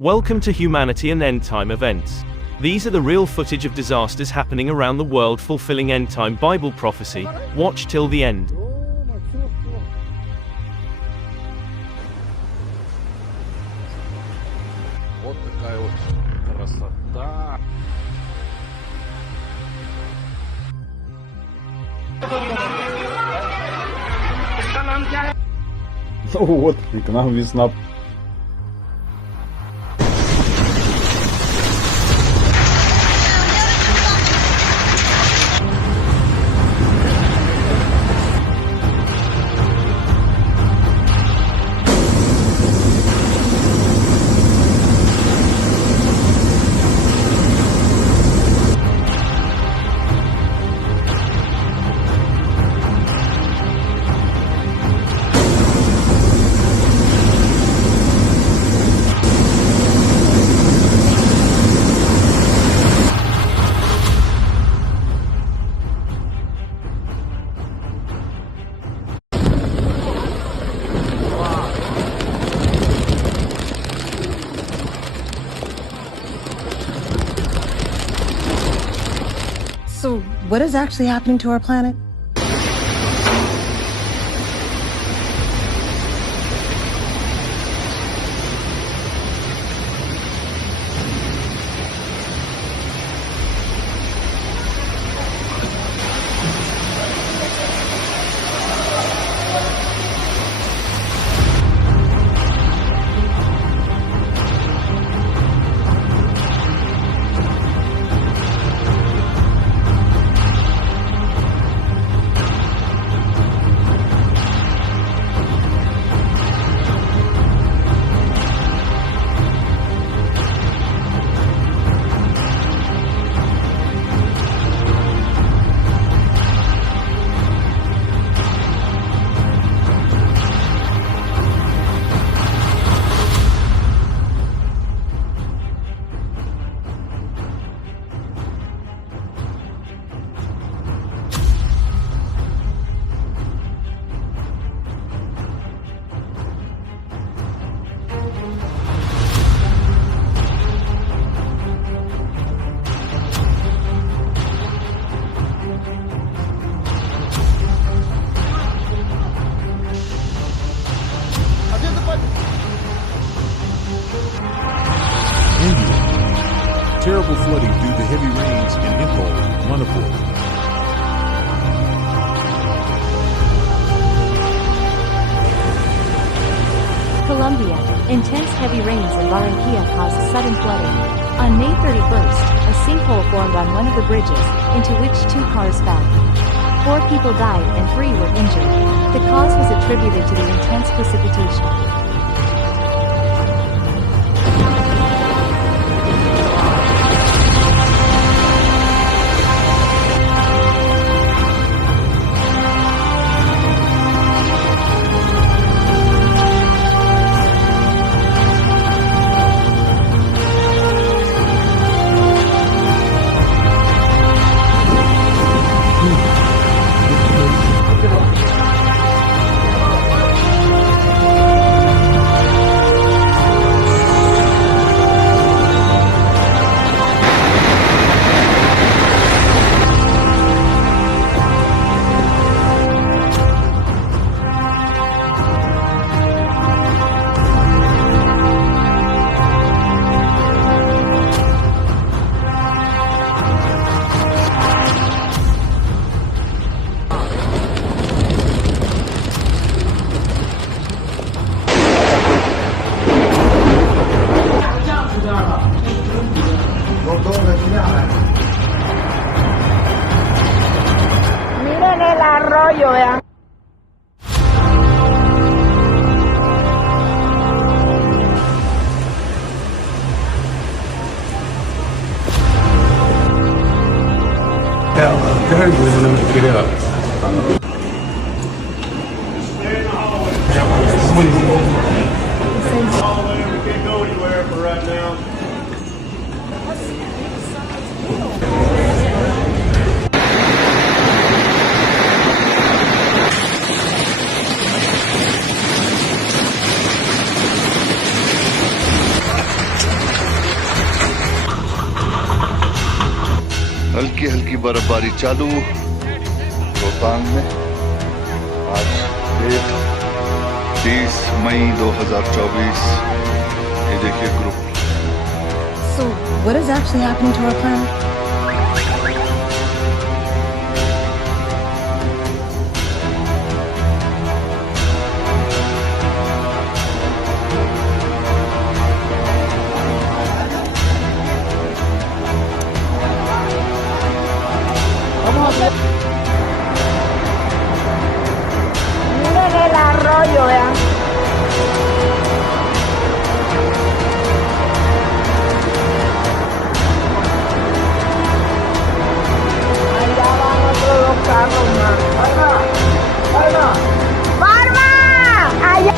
Welcome to Humanity and End Time Events. These are the real footage of disasters happening around the world fulfilling end time Bible prophecy. Watch till the end. Вот такая вот красота. Ну вот, и к нам весна. So, what is actually happening to our planet? India. Terrible flooding due to heavy rains in Impal, Manipur. Colombia. Intense heavy rains in Barranquilla caused sudden flooding. On May 31st, a sinkhole formed on one of the bridges, into which 2 cars fell. 4 people died and 3 were injured. The cause was attributed to the intense precipitation. Miren el arroyo, vean. Get up. We can't go anywhere for right now. हल्की हल्की बर्फबारी चालू रोहतांग में। आज date 30 मई 2024। ये देखिए group. So, what is actually happening to our planet? Miren el arroyo, vean. Allá van otros dos carros más. ¡Barba! ¡Allá!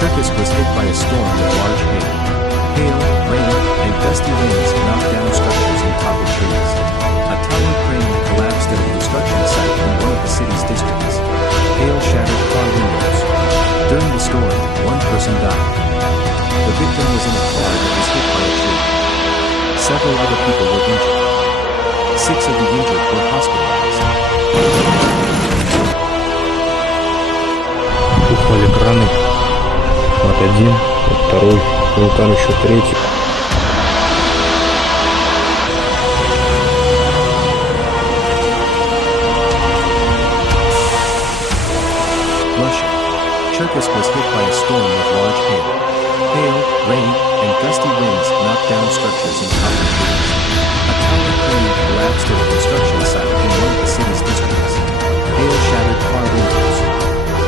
Cherkassk was hit by a storm with large hail. Hail, rain, and gusty winds knocked down structures and toppled trees. A tower crane collapsed at a construction site in one of the city's districts. Hail shattered car windows. During the storm, one person died. The victim was in a car that was hit by a tree. Several other people were injured. 6 of the injured were hospitalized. Упали краны. Вот один, вот второй, ну там еще третий. Russia. Cherkassk was hit by a storm with large hail. Hail, rain, and gusty winds knocked down structures and toppled trees. A tower crane collapsed at a construction site in one of the city's districts. Hail shattered car windows.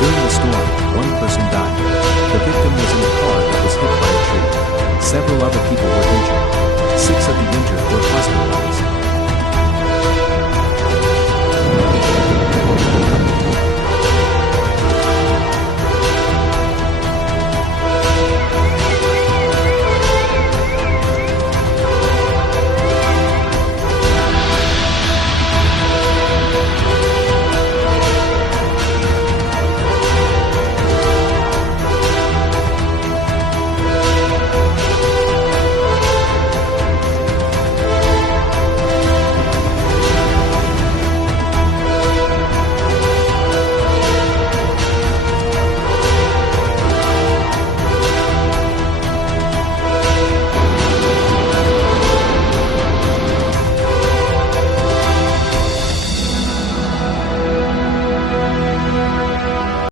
During the storm, one person died. The victim was in a car that was hit by a tree. Several other people were injured. 6 of the injured were hospitalized.